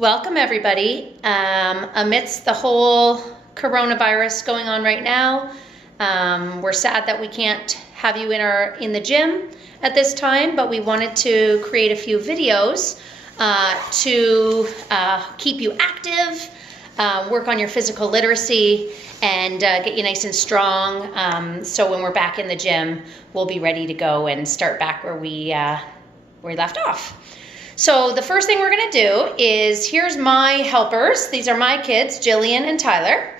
Welcome everybody. Amidst the whole coronavirus going on right now, we're sad that we can't have you in the gym at this time, but we wanted to create a few videos to keep you active, work on your physical literacy, and get you nice and strong. So when we're back in the gym, we'll be ready to go and start back where we left off. So the first thing we're gonna do is, here's my helpers. These are my kids, Jillian and Tyler,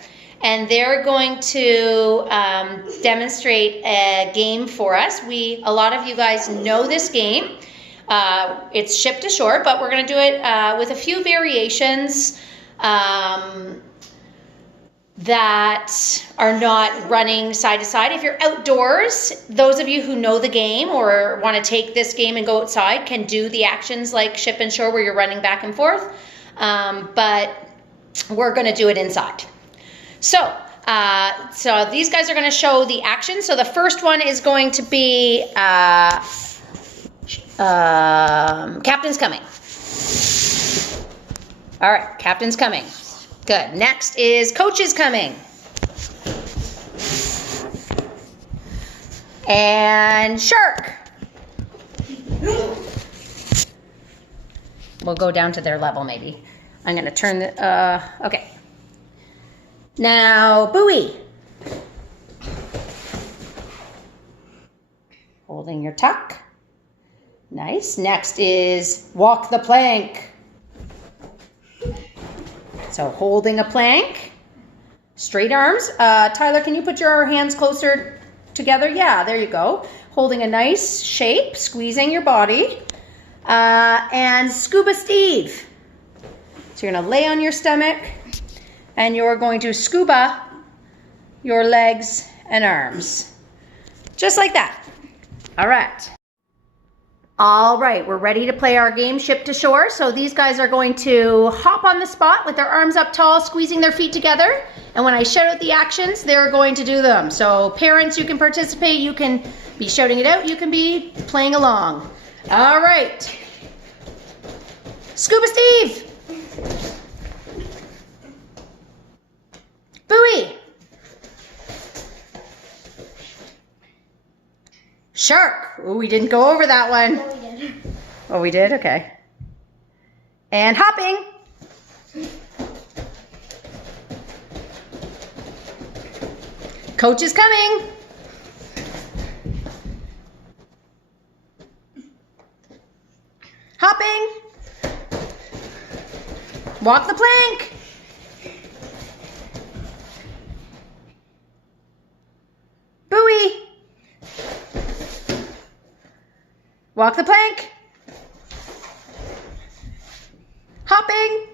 and they're going to demonstrate a game for us. A lot of you guys know this game. It's ship to shore, but we're gonna do it with a few variations that are not running side to side. If you're outdoors, those of you who know the game or want to take this game and go outside can do the actions like ship and shore where you're running back and forth, but we're going to do it inside. So these guys are going to show the action. So the first one is going to be Captain's Coming. All right, Captain's Coming. Good. Next is Coach is Coming. And Shark. We'll go down to their level maybe. I'm going to turn the, okay. Now, Buoy. Holding your tuck. Nice. Next is Walk the Plank. So holding a plank, straight arms. Tyler, can you put your hands closer together? Yeah, there you go. Holding a nice shape, squeezing your body. And Scuba Steve. So you're gonna lay on your stomach and you're going to scuba your legs and arms. Just like that. All right. All right, we're ready to play our game, Ship to Shore. So these guys are going to hop on the spot with their arms up tall, squeezing their feet together. And when I shout out the actions, they're going to do them. So parents, you can participate. You can be shouting it out. You can be playing along. All right. Scuba Steve. Buoy. Shark. Oh, we didn't go over that one. No, we did. Oh, we did? Okay. And hopping. Coach is coming. Hopping. Walk the plank. Buoy. Walk the plank. Hopping.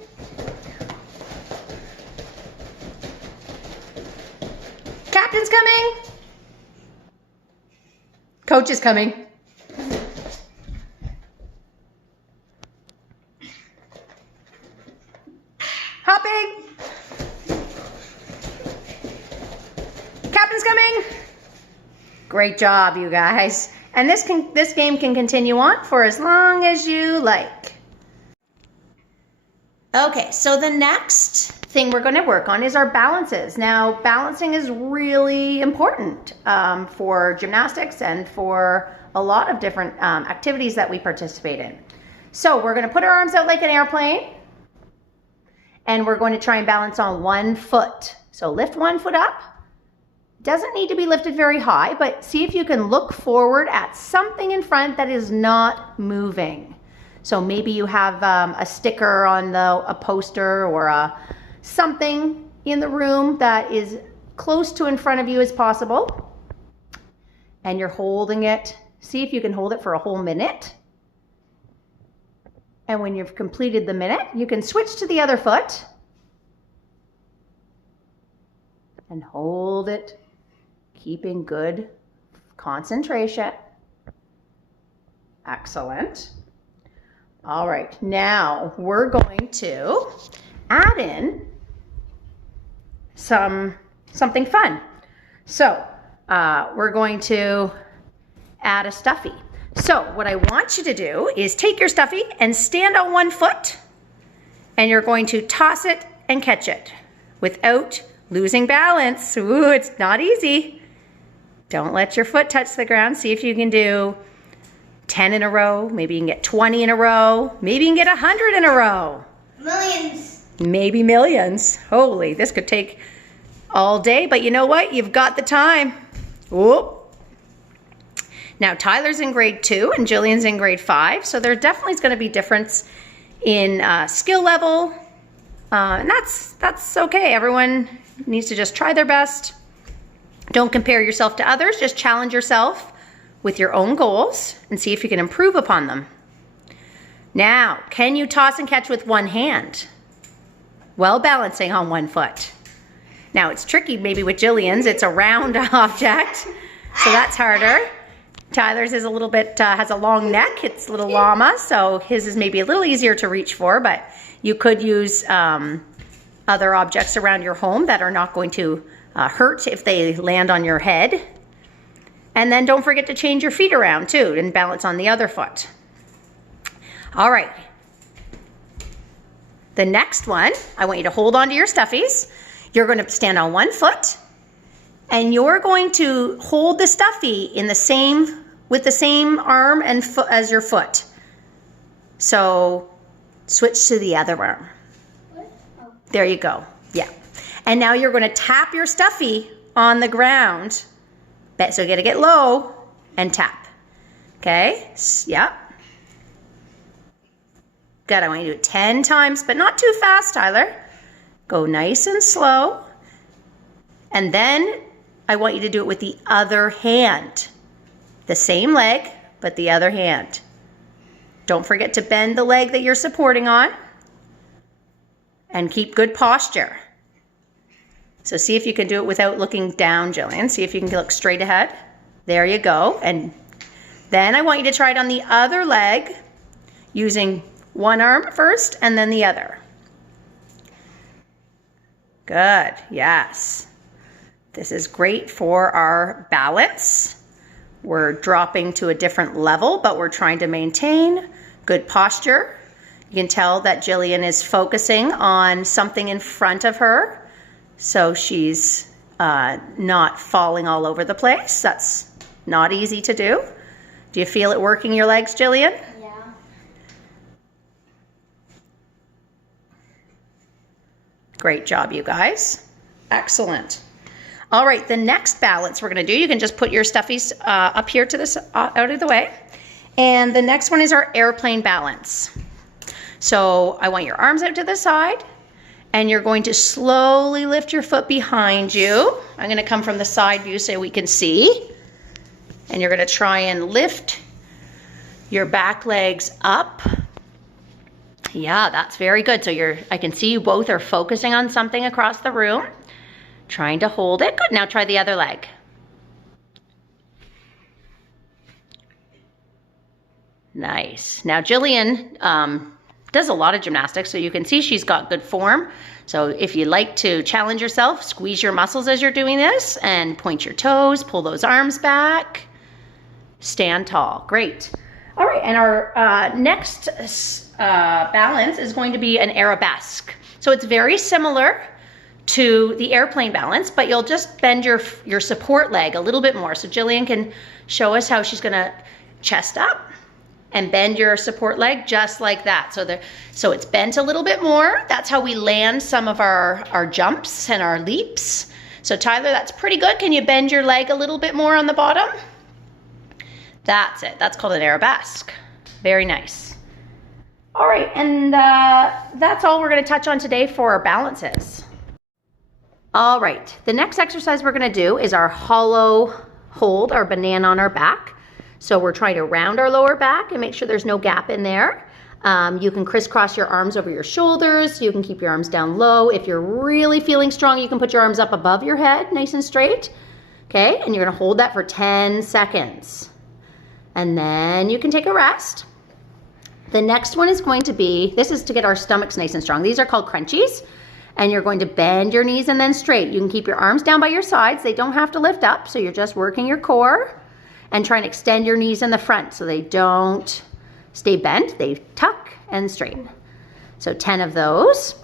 Captain's coming. Coach is coming. Hopping. Captain's coming. Great job, you guys. And this game can continue on for as long as you like. Okay, so the next thing we're going to work on is our balances. Now, balancing is really important for gymnastics and for a lot of different activities that we participate in. So we're going to put our arms out like an airplane, and we're going to try and balance on one foot. So lift one foot up. Doesn't need to be lifted very high, but see if you can look forward at something in front that is not moving. So maybe you have a sticker on a poster or something in the room that is close to in front of you as possible. And you're holding it. See if you can hold it for a whole minute. And when you've completed the minute, you can switch to the other foot and hold it. Keeping good concentration. Excellent. All right, now we're going to add in something fun. So we're going to add a stuffy. So what I want you to do is take your stuffy and stand on one foot and you're going to toss it and catch it without losing balance. Ooh, it's not easy. Don't let your foot touch the ground. See if you can do 10 in a row. Maybe you can get 20 in a row. Maybe you can get 100 in a row. Millions. Maybe millions. Holy, this could take all day, but you know what? You've got the time. Whoop. Now Tyler's in grade 2 and Jillian's in grade 5, so there definitely is going to be difference in skill level, and that's okay. Everyone needs to just try their best. Don't compare yourself to others. Just challenge yourself with your own goals and see if you can improve upon them. Now, can you toss and catch with one hand while balancing on one foot? Now, it's tricky maybe with Jillian's. It's a round object, so that's harder. Tyler's is a little bit, has a long neck. It's a little llama, so his is maybe a little easier to reach for, but you could use other objects around your home that are not going to hurt if they land on your head. And then don't forget to change your feet around too and balance on the other foot. All right. The next one, I want you to hold on to your stuffies. You're going to stand on one foot and you're going to hold the stuffy in with the same arm and foot as your foot. So switch to the other arm. There you go. Yeah. And now you're going to tap your stuffy on the ground. So you got to get low and tap. Okay? Yep. Good. I want you to do it 10 times, but not too fast, Tyler. Go nice and slow. And then I want you to do it with the other hand. The same leg, but the other hand. Don't forget to bend the leg that you're supporting on. And keep good posture. So see if you can do it without looking down, Jillian. See if you can look straight ahead. There you go. And then I want you to try it on the other leg using one arm first and then the other. Good. Yes. This is great for our balance. We're dropping to a different level, but we're trying to maintain good posture. You can tell that Jillian is focusing on something in front of her, so she's not falling all over the place. That's not easy to do. Do you feel it working your legs, Jillian? Yeah. Great job, you guys. Excellent. All right, the next balance we're going to do, you can just put your stuffies up here to this out of the way. And the next one is our airplane balance. So I want your arms out to the side, and you're going to slowly lift your foot behind you. I'm going to come from the side view so we can see. And you're going to try and lift your back legs up. Yeah, that's very good. So I can see you both are focusing on something across the room. Trying to hold it. Good. Now try the other leg. Nice. Now Jillian does a lot of gymnastics, so you can see she's got good form. So if you like to challenge yourself, squeeze your muscles as you're doing this and point your toes, pull those arms back, stand tall. Great. All right, and our next balance is going to be an arabesque. So it's very similar to the airplane balance, but you'll just bend your support leg a little bit more. So Jillian can show us how she's gonna chest up and bend your support leg just like that. So it's bent a little bit more. That's how we land some of our jumps and our leaps. So Tyler, that's pretty good. Can you bend your leg a little bit more on the bottom? That's it. That's called an arabesque. Very nice. All right, and that's all we're gonna touch on today for our balances. All right, the next exercise we're gonna do is our hollow hold, our banana on our back. So we're trying to round our lower back and make sure there's no gap in there. You can crisscross your arms over your shoulders. You can keep your arms down low. If you're really feeling strong, you can put your arms up above your head, nice and straight. Okay, and you're gonna hold that for 10 seconds. And then you can take a rest. The next one is going to be, this is to get our stomachs nice and strong. These are called crunchies. And you're going to bend your knees and then straight. You can keep your arms down by your sides. They don't have to lift up, so you're just working your core and try and extend your knees in the front so they don't stay bent. They tuck and straighten. So 10 of those.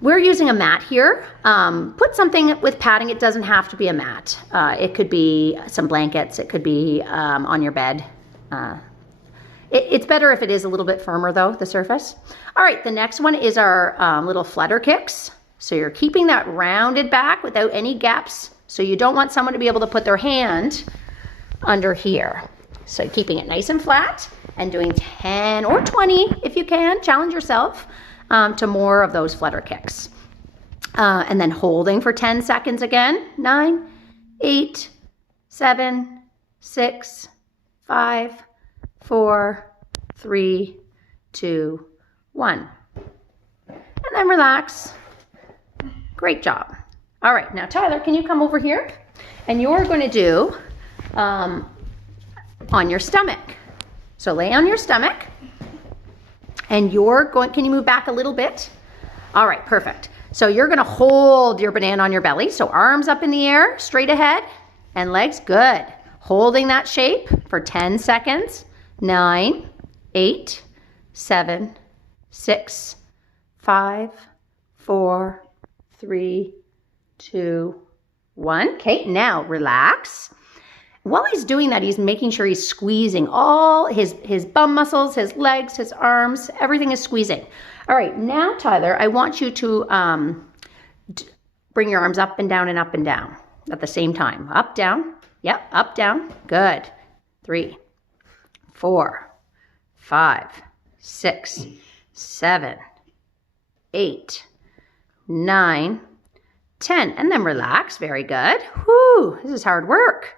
We're using a mat here. Put something with padding. It doesn't have to be a mat. It could be some blankets. It could be on your bed. It's better if it is a little bit firmer though, the surface. All right, the next one is our little flutter kicks. So you're keeping that rounded back without any gaps. So you don't want someone to be able to put their hand under here. So keeping it nice and flat and doing 10 or 20 if you can. Challenge yourself to more of those flutter kicks. And then holding for 10 seconds again. 9, 8, 7, 6, 5, 4, 3, 2, 1. And then relax. Great job. All right, now Tyler, can you come over here? And you're going to do on your stomach. So lay on your stomach and can you move back a little bit? All right, perfect. So you're gonna hold your banana on your belly. So arms up in the air, straight ahead, and legs, good. Holding that shape for 10 seconds. 9, 8, 7, 6, 5, 4, 3, 2, 1. Okay, now relax. While he's doing that, he's making sure he's squeezing all his bum muscles, his legs, his arms, everything is squeezing. All right, now Tyler, I want you to bring your arms up and down at the same time. Up, down, yep, up, down, good. 3, 4, 5, 6, 7, 8, 9, 10, and then relax, very good. Whew, this is hard work.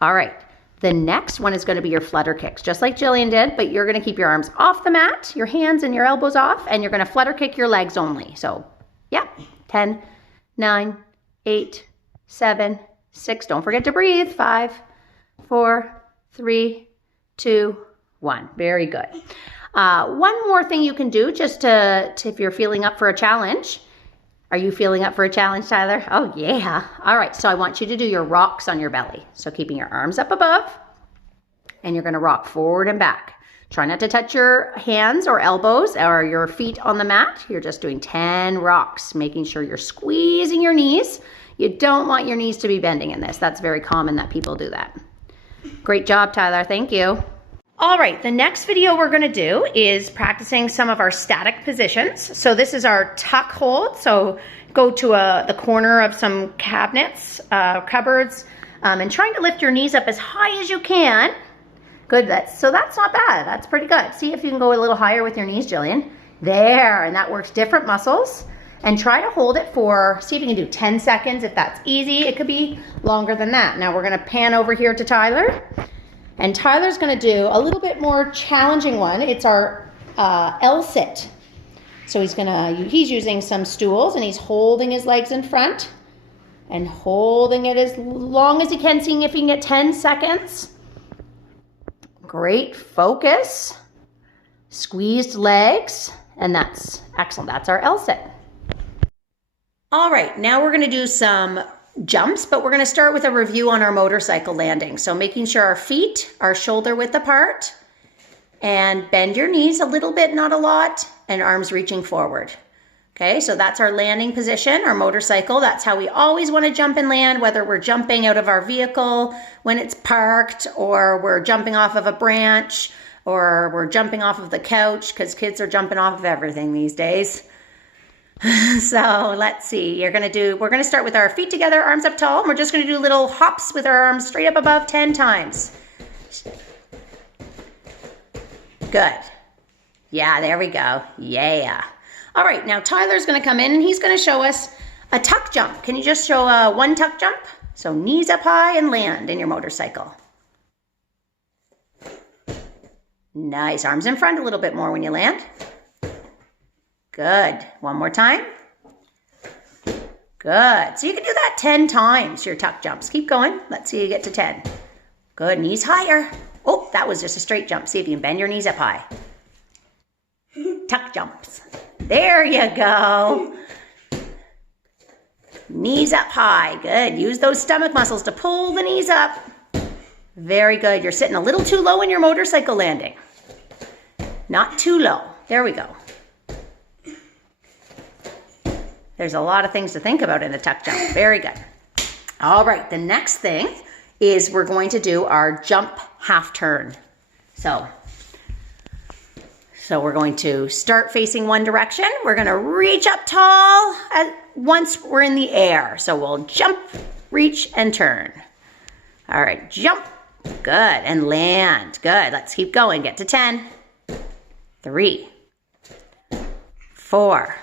All right, the next one is gonna be your flutter kicks, just like Jillian did, but you're gonna keep your arms off the mat, your hands and your elbows off, and you're gonna flutter kick your legs only. So, yeah, 10, 9, 8, 7, 6, don't forget to breathe, 5, 4, 3, 2, 1. Very good. One more thing you can do just to if you're feeling up for a challenge. Are you feeling up for a challenge, Tyler? Oh, yeah. All right, so I want you to do your rocks on your belly. So keeping your arms up above, and you're gonna rock forward and back. Try not to touch your hands or elbows or your feet on the mat. You're just doing 10 rocks, making sure you're squeezing your knees. You don't want your knees to be bending in this. That's very common that people do that. Great job, Tyler, thank you. All right, the next video we're gonna do is practicing some of our static positions. So this is our tuck hold. So go to the corner of some cabinets, cupboards, and trying to lift your knees up as high as you can. Good, so that's not bad, that's pretty good. See if you can go a little higher with your knees, Jillian. There, and that works different muscles. And try to hold it for, see if you can do 10 seconds if that's easy. It could be longer than that. Now we're gonna pan over here to Tyler. And Tyler's gonna do a little bit more challenging one. It's our L-sit. So he's using some stools and he's holding his legs in front and holding it as long as he can, seeing if he can get 10 seconds. Great focus. Squeezed legs, and that's excellent. That's our L-sit. All right, now we're gonna do some jumps, but we're gonna start with a review on our motorcycle landing. So making sure our feet are shoulder width apart and bend your knees a little bit, not a lot, and arms reaching forward. Okay, so that's our landing position, our motorcycle. That's how we always wanna jump and land, whether we're jumping out of our vehicle when it's parked, or we're jumping off of a branch, or we're jumping off of the couch, because kids are jumping off of everything these days. So let's see, we're gonna start with our feet together, arms up tall, and we're just gonna do little hops with our arms straight up above 10 times. Good. Yeah, there we go. Yeah. All right, now Tyler's gonna come in and he's gonna show us a tuck jump. Can you just show one tuck jump? So knees up high and land in your motorcycle. Nice, arms in front a little bit more when you land. Good. One more time. Good. So you can do that 10 times, your tuck jumps. Keep going. Let's see you get to 10. Good. Knees higher. Oh, that was just a straight jump. See if you can bend your knees up high. Tuck jumps. There you go. Knees up high. Good. Use those stomach muscles to pull the knees up. Very good. You're sitting a little too low in your motorcycle landing. Not too low. There we go. There's a lot of things to think about in a tuck jump. Very good. All right, the next thing is we're going to do our jump half turn. So we're going to start facing one direction. We're going to reach up tall once we're in the air. So we'll jump, reach, and turn. All right, jump. Good. And land. Good. Let's keep going. Get to 10. 3, 4,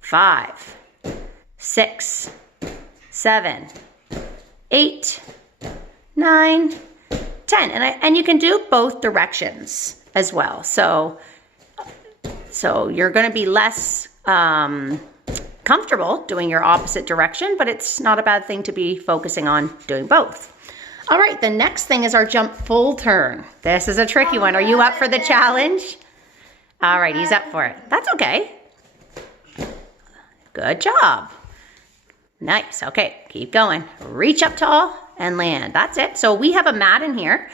5, 6, 7, 8, 9, 10. And you can do both directions as well. So you're going to be less comfortable doing your opposite direction, but it's not a bad thing to be focusing on doing both. All right, the next thing is our jump full turn. This is a tricky one. Are you up for the challenge? All right, he's up for it. That's okay. Good job. Nice. Okay, keep going. Reach up tall and land. That's it. So we have a mat in here.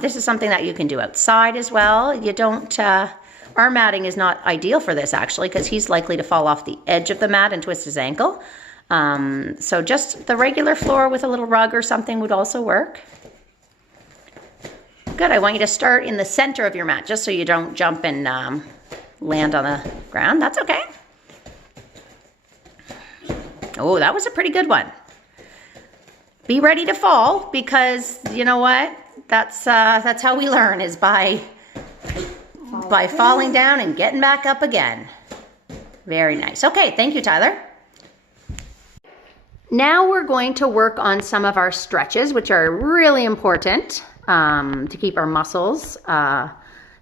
This is something that you can do outside as well. You don't, our matting is not ideal for this actually, because he's likely to fall off the edge of the mat and twist his ankle. So just the regular floor with a little rug or something would also work. Good. I want you to start in the center of your mat just so you don't jump and land on the ground. That's okay. Oh, that was a pretty good one. Be ready to fall, because you know what? That's how we learn, is by falling down and getting back up again. Very nice. Okay, thank you, Tyler. Now we're going to work on some of our stretches, which are really important to keep our muscles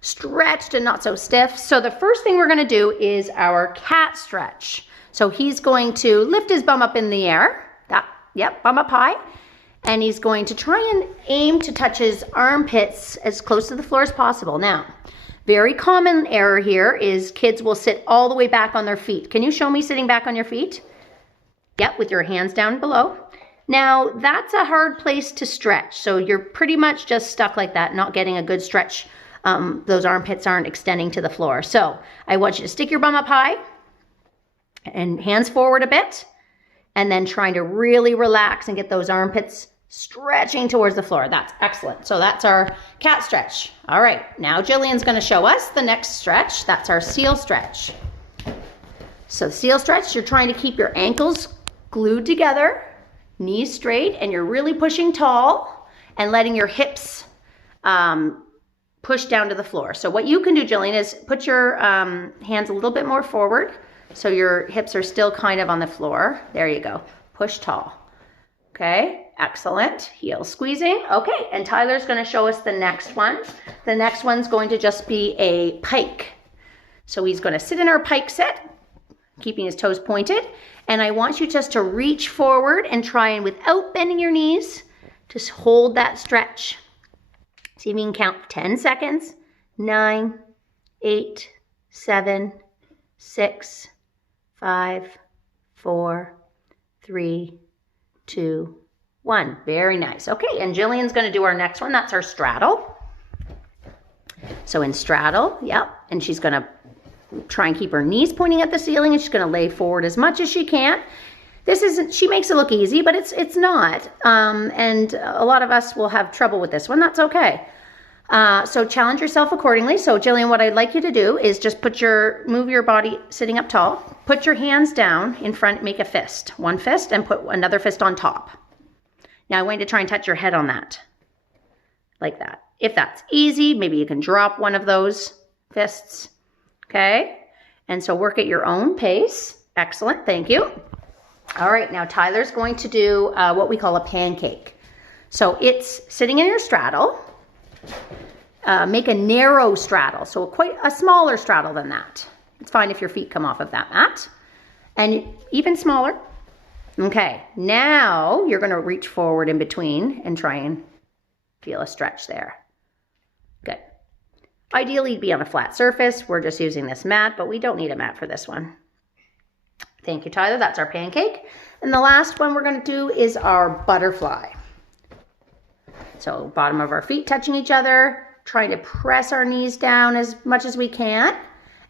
stretched and not so stiff. So the first thing we're going to do is our cat stretch. So he's going to lift his bum up in the air. Yep, bum up high. And he's going to try and aim to touch his armpits as close to the floor as possible. Now, very common error here is kids will sit all the way back on their feet. Can you show me sitting back on your feet? Yep, with your hands down below. Now, that's a hard place to stretch. So you're pretty much just stuck like that, not getting a good stretch. Those armpits aren't extending to the floor. So I want you to stick your bum up high and hands forward a bit, and then trying to really relax and get those armpits stretching towards the floor. That's excellent. So that's our cat stretch. All right, now Jillian's going to show us the next stretch. That's our seal stretch. So the seal stretch, you're trying to keep your ankles glued together, knees straight, and you're really pushing tall and letting your hips push down to the floor. So what you can do, Jillian, is put your hands a little bit more forward so your hips are still kind of on the floor. There you go. Push tall. Okay, excellent. Heel squeezing. Okay, and Tyler's going to show us the next one. The next one's going to just be a pike. So he's going to sit in our pike sit, keeping his toes pointed. And I want you just to reach forward and try and, without bending your knees, just hold that stretch. See if you can count 10 seconds. 9, 8, 7, 6, 5, 4, 3, 2, 1. Very nice. Okay, and Jillian's going to do our next one. That's our straddle. So in straddle, yep, and she's going to try and keep her knees pointing at the ceiling, and she's going to lay forward as much as she can. This isn't, she makes it look easy, but it's not. And a lot of us will have trouble with this one. That's okay. So challenge yourself accordingly. So Jillian, what I'd like you to do is just move your body sitting up tall, put your hands down in front, make a fist, one fist, and put another fist on top. Now I'm going to try and touch your head on that, like that. If that's easy, maybe you can drop one of those fists, okay? And so work at your own pace. Excellent, thank you. All right, now Tyler's going to do what we call a pancake. So it's sitting in your straddle. Make a narrow straddle, so quite a smaller straddle than that. It's fine if your feet come off of that mat. And even smaller. Okay, now you're going to reach forward in between and try and feel a stretch there. Good. Ideally, you'd be on a flat surface. We're just using this mat, but we don't need a mat for this one. Thank you, Tyler. That's our pancake. And the last one we're going to do is our butterfly. So bottom of our feet touching each other, trying to press our knees down as much as we can.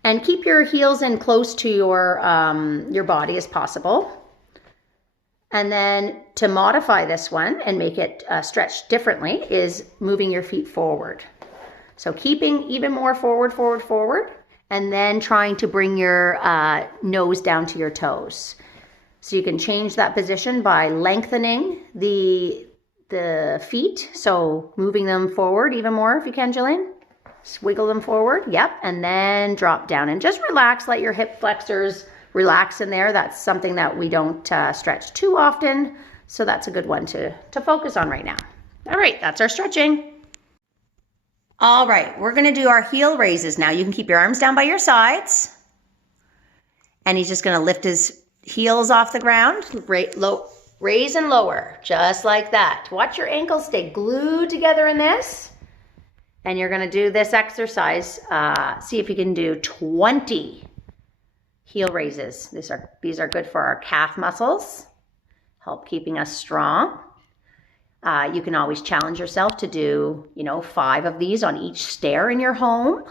And keep your heels in close to your body as possible. And then to modify this one and make it stretch differently is moving your feet forward. So keeping even more forward, forward, forward, and then trying to bring your nose down to your toes. So you can change that position by lengthening the feet. So moving them forward even more if you can, Jillian. Wiggle them forward, yep, and then drop down and just relax, let your hip flexors relax in there. That's something that we don't stretch too often, so that's a good one to focus on right now. All right, that's our stretching. All right, we're gonna do our heel raises now. You can keep your arms down by your sides, and he's just gonna lift his heels off the ground, raise and lower, just like that. Watch your ankles stay glued together in this. And you're gonna do this exercise, see if you can do 20 heel raises. These are good for our calf muscles, help keeping us strong. You can always challenge yourself to do, 5 of these on each stair in your home.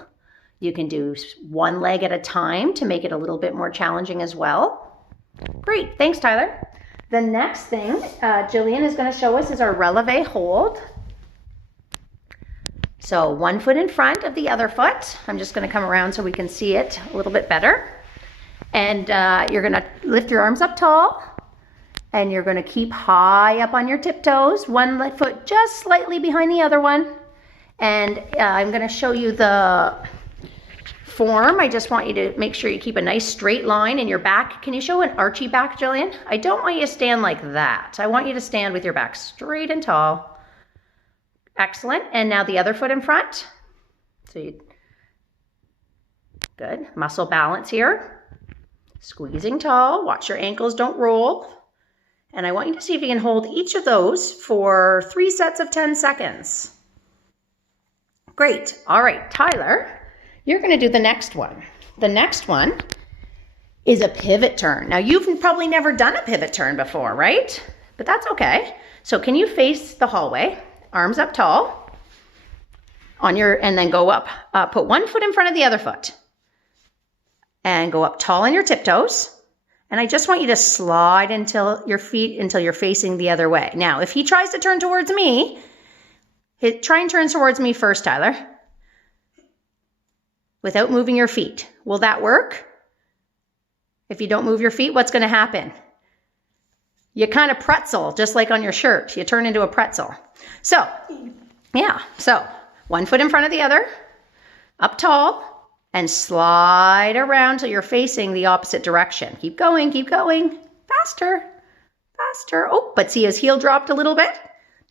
You can do one leg at a time to make it a little bit more challenging as well. Great, thanks Tyler. The next thing Jillian is gonna show us is our releve hold. So one foot in front of the other foot. I'm just gonna come around so we can see it a little bit better. And you're gonna lift your arms up tall, and you're gonna keep high up on your tiptoes, one foot just slightly behind the other one. And I'm gonna show you the form. I just want you to make sure you keep a nice straight line in your back. Can you show an archy back, Jillian? I don't want you to stand like that. I want you to stand with your back straight and tall. Excellent. And now the other foot in front. Good. Muscle balance here. Squeezing tall. Watch your ankles don't roll. And I want you to see if you can hold each of those for 3 sets of 10 seconds. Great. All right, Tyler, you're going to do the next one. The next one is a pivot turn. Now, you've probably never done a pivot turn before, right? But that's okay. So can you face the hallway? Arms up tall and then go up. Put one foot in front of the other foot and go up tall on your tiptoes. And I just want you to slide until you're facing the other way. Now, if he tries to turn towards me, try and turn towards me first, Tyler, without moving your feet. Will that work? If you don't move your feet, what's going to happen? You kind of pretzel, just like on your shirt. You turn into a pretzel. So, yeah. So, one foot in front of the other, up tall, and slide around till you're facing the opposite direction. Keep going, faster, faster. Oh, but see his heel dropped a little bit?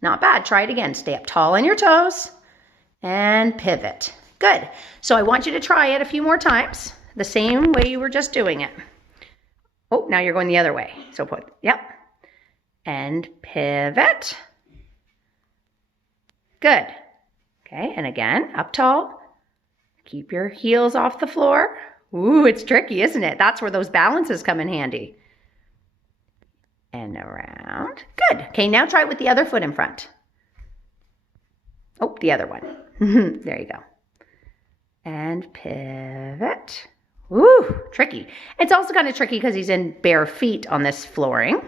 Not bad. Try it again. Stay up tall on your toes and pivot. Good. So I want you to try it a few more times, the same way you were just doing it. Oh, now you're going the other way. So yep. And pivot. Good. Okay, and again, up tall. Keep your heels off the floor. Ooh, it's tricky, isn't it? That's where those balances come in handy. And around. Good. Okay, now try it with the other foot in front. Oh, the other one. There you go. And pivot. Ooh, tricky. It's also kind of tricky because he's in bare feet on this flooring.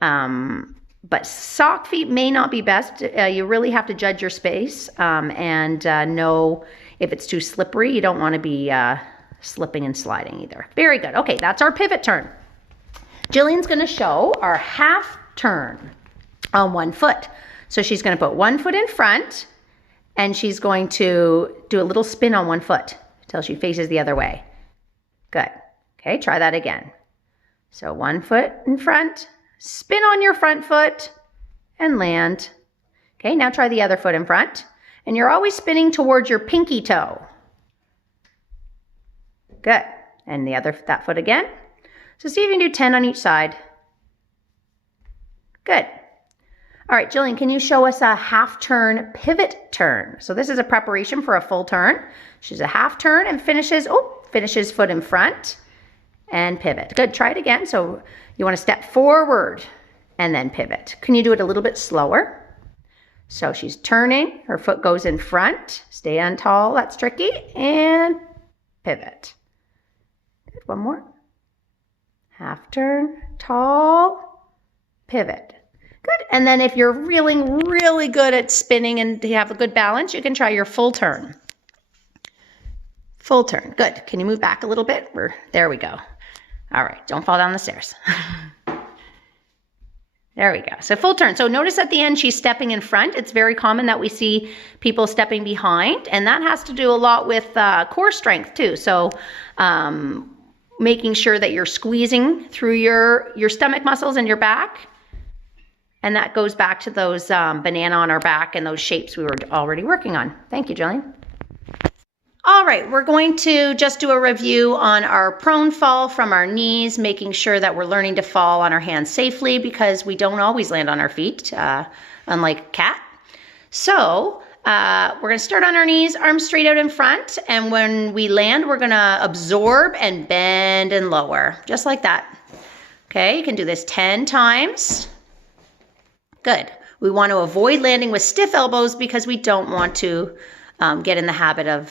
But sock feet may not be best. You really have to judge your space and know if it's too slippery. You don't want to be slipping and sliding either. Very good. Okay, that's our pivot turn. Jillian's going to show our half turn on one foot. So she's going to put one foot in front and she's going to do a little spin on one foot until she faces the other way. Good. Okay, try that again. So one foot in front, spin on your front foot and land. Okay, now try the other foot in front. And you're always spinning towards your pinky toe. Good. And that foot again. So see if you can do 10 on each side. Good. All right, Jillian, can you show us a half turn pivot turn? So this is a preparation for a full turn. She's a half turn and finishes foot in front and pivot. Good, try it again. So you want to step forward and then pivot. Can you do it a little bit slower? So she's turning, her foot goes in front, stay on tall, that's tricky, and pivot. Good, one more. Half turn, tall, pivot. Good, and then if you're feeling really good at spinning and you have a good balance, you can try your full turn. Full turn, good. Can you move back a little bit? There we go. All right, don't fall down the stairs. There we go. So full turn. So notice at the end she's stepping in front. It's very common that we see people stepping behind, and that has to do a lot with core strength too. So making sure that you're squeezing through your stomach muscles and your back. And that goes back to those banana on our back and those shapes we were already working on. Thank you, Jillian. All right, we're going to just do a review on our prone fall from our knees, making sure that we're learning to fall on our hands safely because we don't always land on our feet, unlike cat. So we're gonna start on our knees, arms straight out in front, and when we land, we're gonna absorb and bend and lower, just like that. Okay, you can do this 10 times. Good. We want to avoid landing with stiff elbows because we don't want to get in the habit of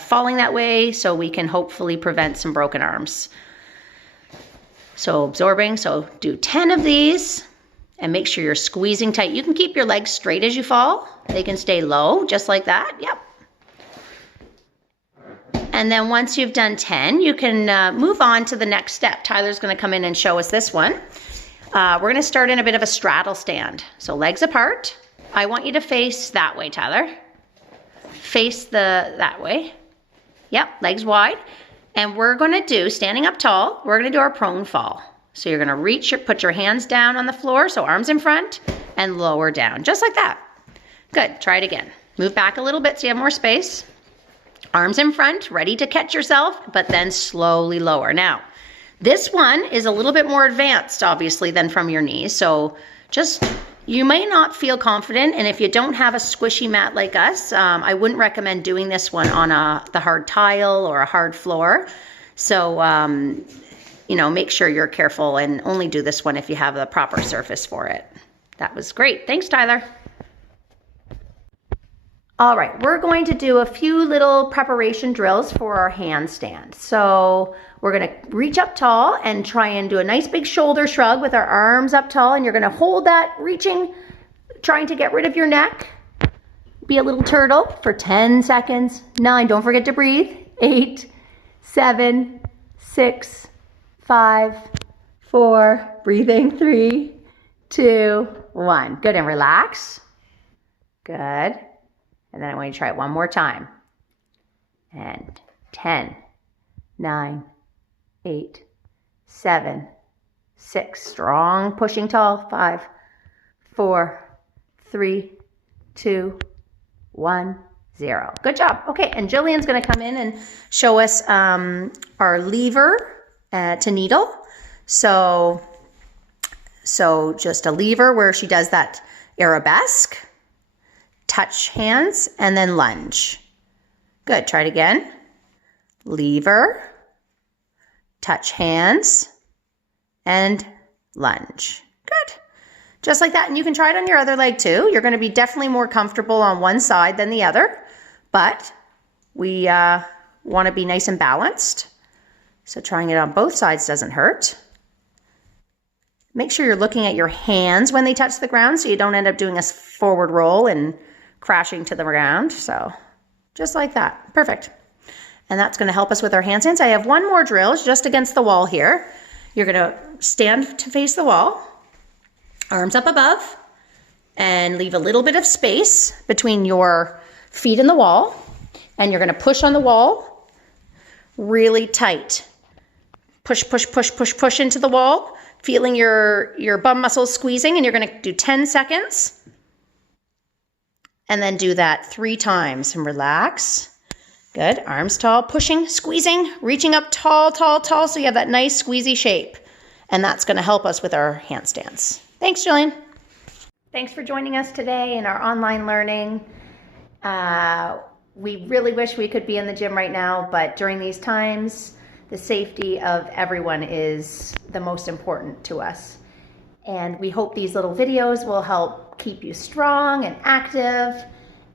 falling that way, so we can hopefully prevent some broken arms. So absorbing, so do 10 of these and make sure you're squeezing tight. You can keep your legs straight as you fall. They can stay low, just like that. Yep. And then once you've done 10, you can move on to the next step. Tyler's gonna come in and show us this one. We're gonna start in a bit of a straddle stand. So legs apart. I want you to face that way, Tyler. Face that way. Yep, legs wide. And we're gonna do, standing up tall, we're gonna do our prone fall. So you're gonna reach, put your hands down on the floor, so arms in front, and lower down, just like that. Good, try it again. Move back a little bit so you have more space. Arms in front, ready to catch yourself, but then slowly lower. Now, this one is a little bit more advanced, obviously, than from your knees. So just, you may not feel confident, and if you don't have a squishy mat like us, I wouldn't recommend doing this one on the hard tile or a hard floor. So, you know, make sure you're careful and only do this one if you have the proper surface for it. That was great. Thanks, Tyler. All right, we're going to do a few little preparation drills for our handstand. So we're gonna reach up tall and try and do a nice big shoulder shrug with our arms up tall, and you're gonna hold that, reaching, trying to get rid of your neck. Be a little turtle for 10 seconds. 9, don't forget to breathe. 8, 7, 6, 5, 4, breathing, 3, 2, 1. Good, and relax. Good. And then I want you to try it one more time. And 10, 9, 8, 7, 6. Strong, pushing tall. 5, 4, 3, 2, 1, 0. Good job. Okay, and Jillian's going to come in and show us our lever to needle. So just a lever where she does that arabesque. Touch hands, and then lunge. Good, try it again. Lever, touch hands, and lunge. Good, just like that. And you can try it on your other leg too. You're gonna be definitely more comfortable on one side than the other, but we wanna be nice and balanced. So trying it on both sides doesn't hurt. Make sure you're looking at your hands when they touch the ground so you don't end up doing a forward roll and crashing to the ground. So just like that. Perfect. And that's going to help us with our handstands. I have one more drill just against the wall here. You're going to stand to face the wall, arms up above, and leave a little bit of space between your feet and the wall. And you're going to push on the wall really tight. Push, push, push, push, push into the wall, feeling your bum muscles squeezing, and you're going to do 10 seconds. And then do that 3 times and relax. Good, arms tall, pushing, squeezing, reaching up tall, tall, tall, so you have that nice squeezy shape. And that's gonna help us with our handstands. Thanks, Jillian. Thanks for joining us today in our online learning. We really wish we could be in the gym right now, but during these times, the safety of everyone is the most important to us. And we hope these little videos will help keep you strong and active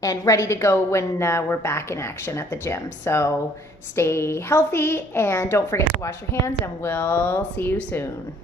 and ready to go when we're back in action at the gym. So stay healthy and don't forget to wash your hands, and we'll see you soon.